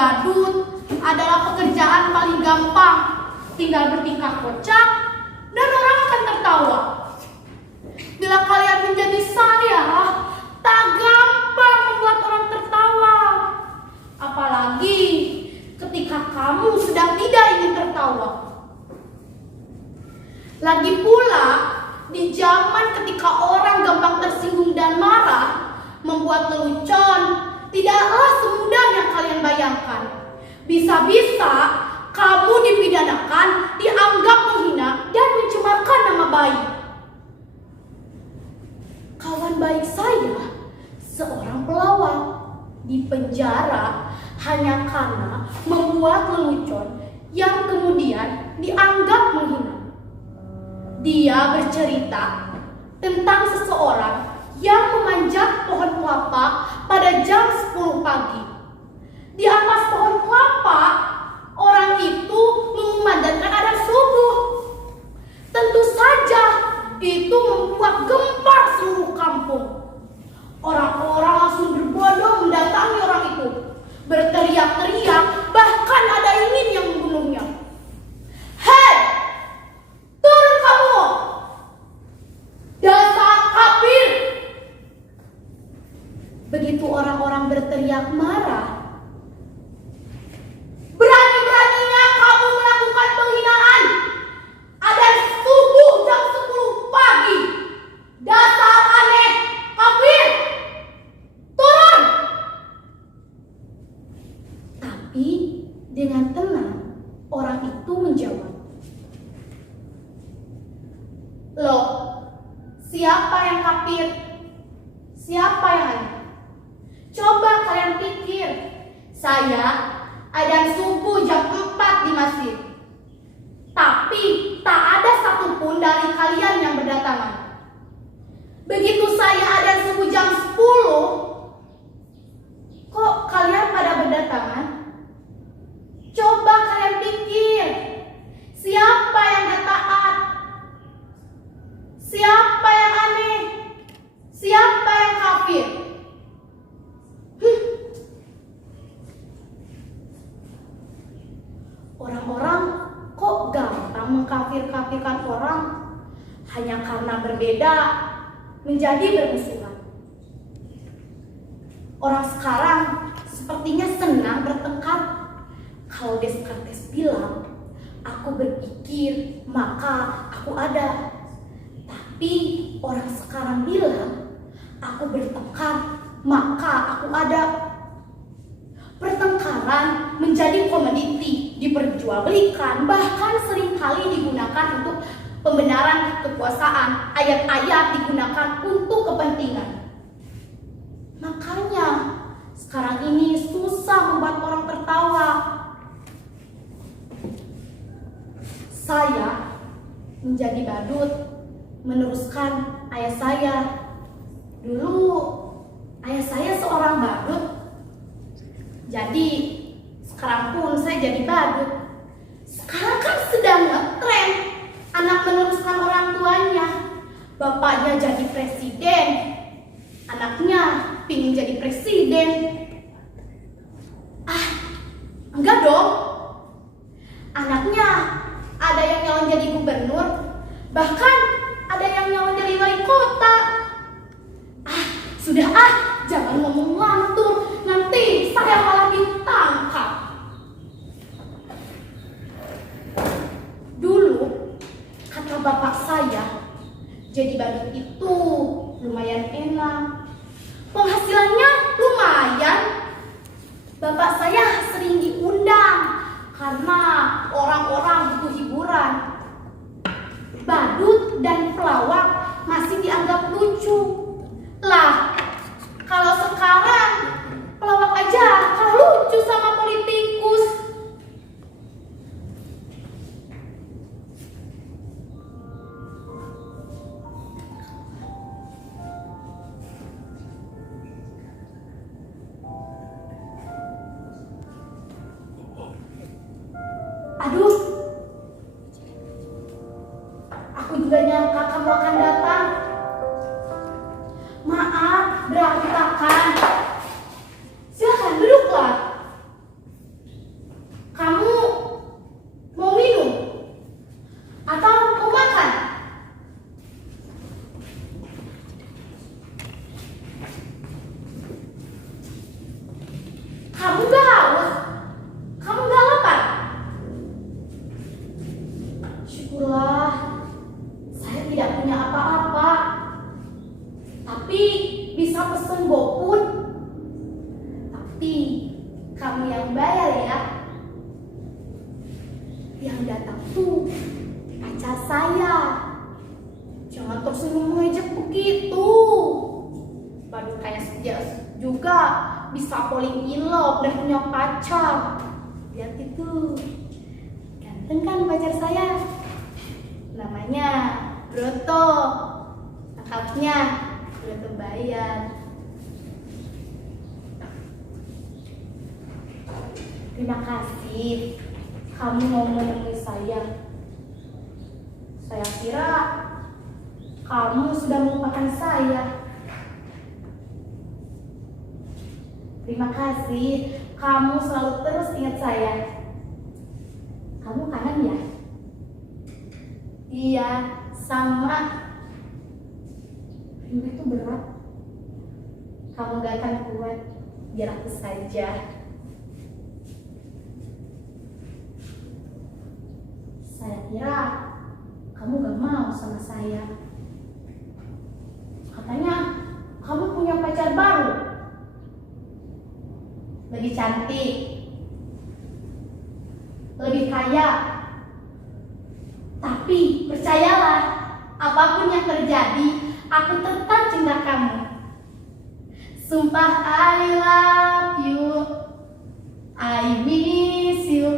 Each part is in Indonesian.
badut adalah pekerjaan paling gampang. Tinggal bertingkah kocak dan orang akan tertawa. Bila kalian menjadi saya, tak gampang membuat orang tertawa. Apalagi ketika kamu sedang tidak ingin tertawa. Lagi pula, di zaman ketika orang gampang tersinggung dan marah, membuat lelucon tidaklah semudah yang kalian bayangkan. Bisa-bisa kamu dipidanakan, dianggap menghina, dan mencemarkan nama baik. Kawan baik saya, seorang pelawak, dipenjara hanya karena membuat lelucon yang kemudian dianggap menghina. Dia bercerita tentang seseorang yang memanjat pohon kelapa pada jam 10 pagi. Di atas pohon kelapa, orang itu mengumandangkan adzan subuh. Tentu saja itu membuat gempar seluruh kampung. Orang-orang langsung berbondong mendatangi orang itu, berteriak-teriak, bahkan ada ingin yang membunuhnya. Hei, turun kamu! Dasar kafir! Begitu orang-orang berteriak marah, berani-beraninya kamu melakukan penghinaan. Adzan subuh jam 10 pagi. Dasar aneh, kafir! Turun! Tapi dengan tenang, orang itu menjawab, loh, siapa yang kafir? Siapa yang aneh? Coba kalian pikir, saya adzan subuh jam 4 di masjid. Tapi tak ada satupun dari kalian yang berdatangan. Begitu saya adzan subuh jam 10, kok kalian pada berdatangan? Coba kalian pikir, siapa yang gak taat? Siapa yang aneh? Siapa yang kafir? Orang-orang kok gampang mengkafir-kafirkan orang hanya karena berbeda menjadi bermusuhan. Orang sekarang sepertinya senang bertengkar. Kalau Descartes bilang, aku berpikir maka aku ada. Tapi orang sekarang bilang, aku bertengkar maka aku ada. Pertengkaran menjadi komoditi, diperjualbelikan, bahkan seringkali digunakan untuk pembenaran kekuasaan. Ayat-ayat digunakan untuk kepentingan. Makanya sekarang ini susah membuat orang tertawa. Saya menjadi badut meneruskan ayah saya. Dulu ayah saya seorang badut. Jadi sekarang pun saya jadi badut. Sekarang kan sedang ngetren anak meneruskan orang tuanya. Bapaknya jadi presiden, anaknya pingin jadi presiden. Enggak dong. Anaknya ada yang nyalon jadi gubernur, bahkan ada yang nyalon jadi wali kota. Sudah jangan ngomong lantur, nanti saya malah ditangkap. Dulu kata bapak saya, jadi badut itu lumayan enak, penghasilannya lumayan. Bapak saya sering diundang karena orang-orang butuh hiburan. Badut dan pelawak masih dianggap lucu. Lah, kalau sekarang pelawak aja kalah lucu sama politikus. Aduh, aku juga nyangka kamu akan datang. Maaf, berantakan. Silakan duduklah. Tapi bisa pesen GoFood. Tapi kamu yang bayar ya. Yang datang tuh pacar saya. Jangan terus mengejek begitu. Baru kayak sejak juga bisa falling in love dan punya pacar. Lihat itu. Ganteng kan pacar saya? Namanya Broto. Lengkapnya Broto Bayar. Terima kasih kamu mau menemui saya. Saya kira kamu sudah melupakan saya. Terima kasih kamu selalu terus ingat saya. Kamu kangen ya? Iya, sama. Rindu itu berat. Kamu gak akan kuat, biar aku saja. Saya kira kamu gak mau sama saya. Katanya kamu punya pacar baru. Lebih cantik, lebih kaya. Tapi percayalah, apapun yang terjadi, aku tetap cinta kamu. Sumpah I love you, I miss you.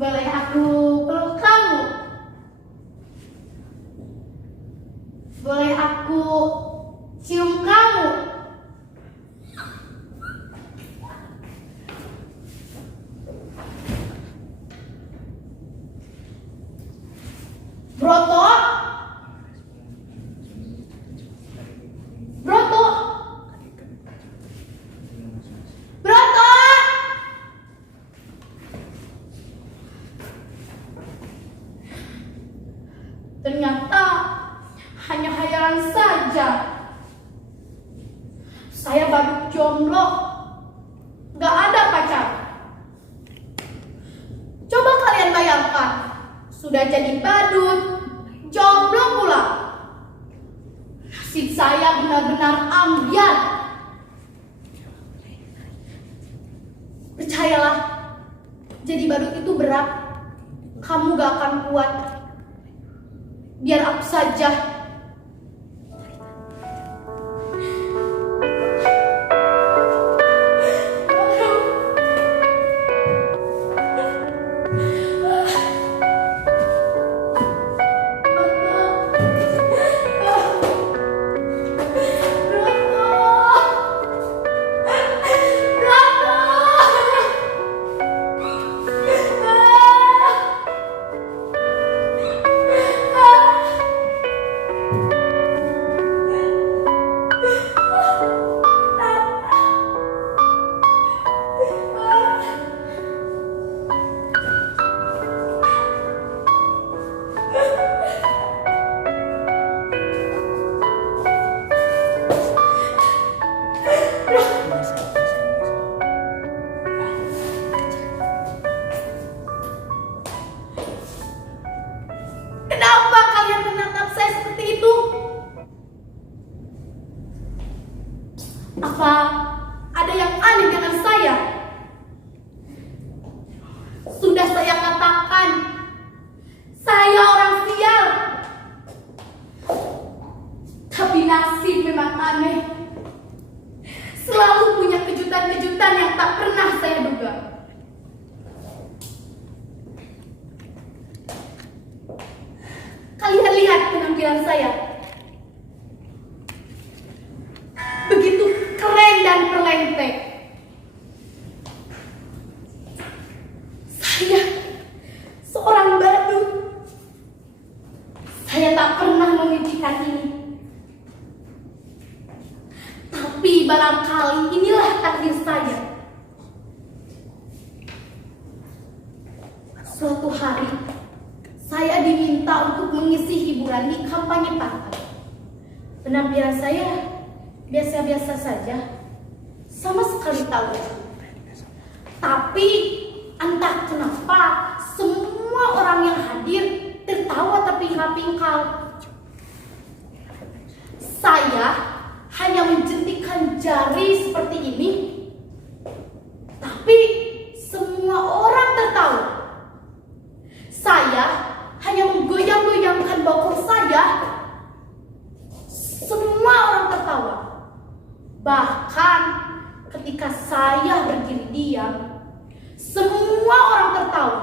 Boleh aku peluk kamu? Boleh aku cium kamu? Broto? Broto? Broto? Ternyata hanya hayalan saja. Saya baru jomblo, gak ada pacar. Coba kalian bayangkan, sudah jadi badut, jomblo pula. Nasib saya benar-benar ambiar. Percayalah, jadi badut itu berat. Kamu gak akan kuat. Biar aku saja. Kenapa kalian menatap saya seperti itu? Apa ada yang aneh dengan saya? Sudah saya katakan, saya orang sial. Tapi nasib memang aneh. Selalu punya kejutan-kejutan yang tak pernah saya duga. Kalian lihat penampilan saya. Begitu keren dan perlentek. Saya seorang badut. Saya tak pernah memimpikan ini. Tapi barangkali inilah takdir saya. Suatu hari saya diminta untuk mengisi hiburan di kampanye partai. Penampilan saya biasa-biasa saja, sama sekali tahu. Tapi entah kenapa semua orang yang hadir tertawa terpingkal-pingkal. saya hanya menjentikan jari seperti ini, tapi semua orang tertawa. Saya hanya menggoyang-goyangkan bokong saya, semua orang tertawa. Bahkan ketika saya berdiri diam, semua orang tertawa.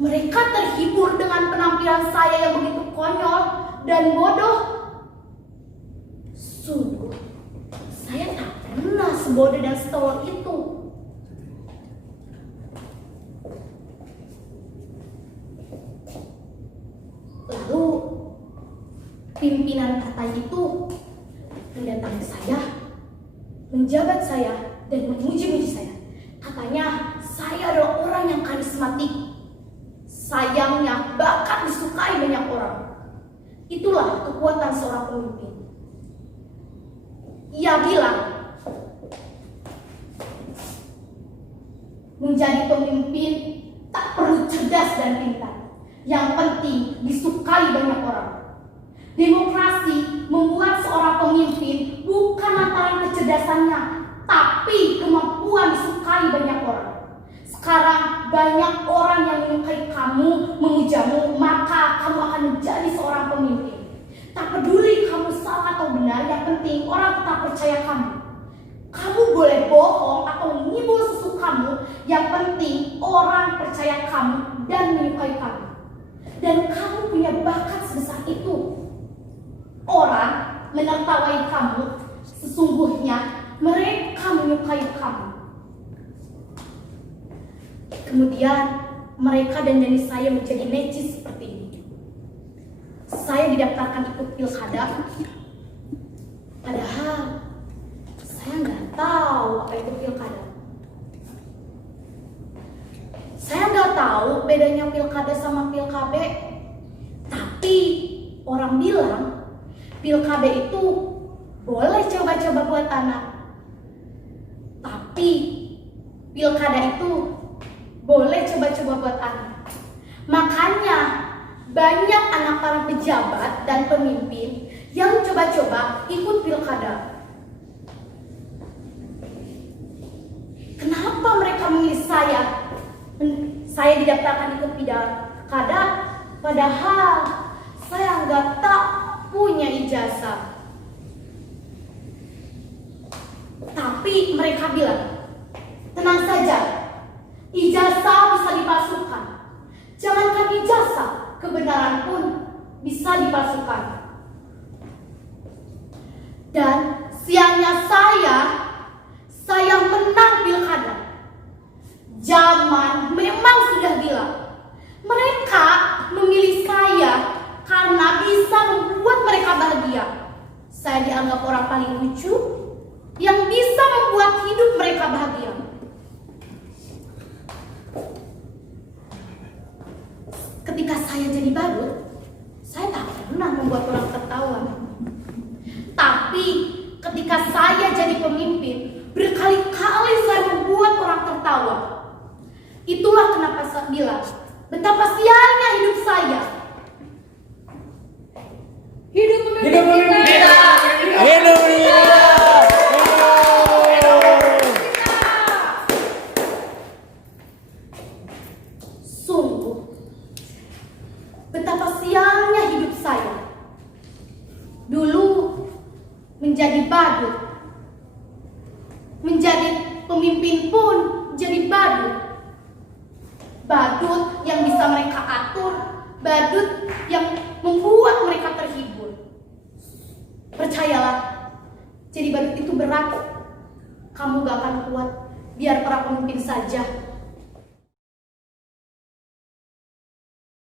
Mereka terhibur dengan penampilan saya yang begitu konyol dan bodoh. Sungguh, saya tak pernah sebodoh dan setolol itu. Lalu, pimpinan partai itu mendatangi saya, menjabat saya, dan memuji-muji saya. Katanya, saya adalah orang yang karismatik. Sayangnya, bakat disukai banyak orang. Itulah kekuatan seorang pemimpin. Ia bilang, menjadi pemimpin tak perlu cerdas dan pintar. Yang penting disukai banyak orang. Demokrasi membuat seorang pemimpin bukan lantaran kecerdasannya, tapi kemampuan disukai banyak orang. Sekarang banyak orang yang menyukai kamu, memujamu, maka kamu akan menjadi seorang pemimpin. Tak peduli kamu salah atau benar, yang penting orang tetap percaya kamu. Kamu boleh bohong atau menimbul sesukamu, yang penting orang percaya kamu dan menyukai kamu. Dan kamu punya bakat sebesar itu. Orang menertawai kamu, sesungguhnya mereka menyukai kamu. Kemudian mereka dandani saya menjadi necis seperti ini. Saya didaftarkan ikut pilkada, padahal saya nggak tahu apa itu pilkada. Saya nggak tahu bedanya pilkada sama pilkabe. Tapi orang bilang pilkada itu boleh coba-coba buat anak. Tapi pilkada itu boleh coba-coba buat anak. Makanya banyak anak para pejabat dan pemimpin yang coba-coba ikut pilkada. Kenapa mereka memilih saya? Saya didaftarkan ikut pilkada, padahal saya tak punya ijazah. Tapi mereka bilang, tenang saja, ijazah bisa dipalsukan. Jangankan ijazah, kebenaran pun bisa dipalsukan. Dan siangnya saya menang pilkada. Zaman memang sudah bilang, mereka memilih saya karena bisa membuat mereka bahagia. Saya dianggap orang paling lucu yang bisa membuat hidup mereka bahagia. Ketika saya jadi badut, saya tak pernah membuat orang tertawa. Tapi ketika saya jadi pemimpin, berkali-kali saya membuat orang tertawa. Itulah kenapa saya bilang, betapa sialnya hidup saya. Hidup pemimpin kita. Hidup kita. Sungguh, betapa sialnya hidup saya. Dulu menjadi badut, menjadi pemimpin pun jadi badut. Badut yang bisa mereka atur, badut yang membuat mereka terhibur. Percayalah, jadi badut itu berat. Kamu gak akan kuat, biar para pemimpin saja.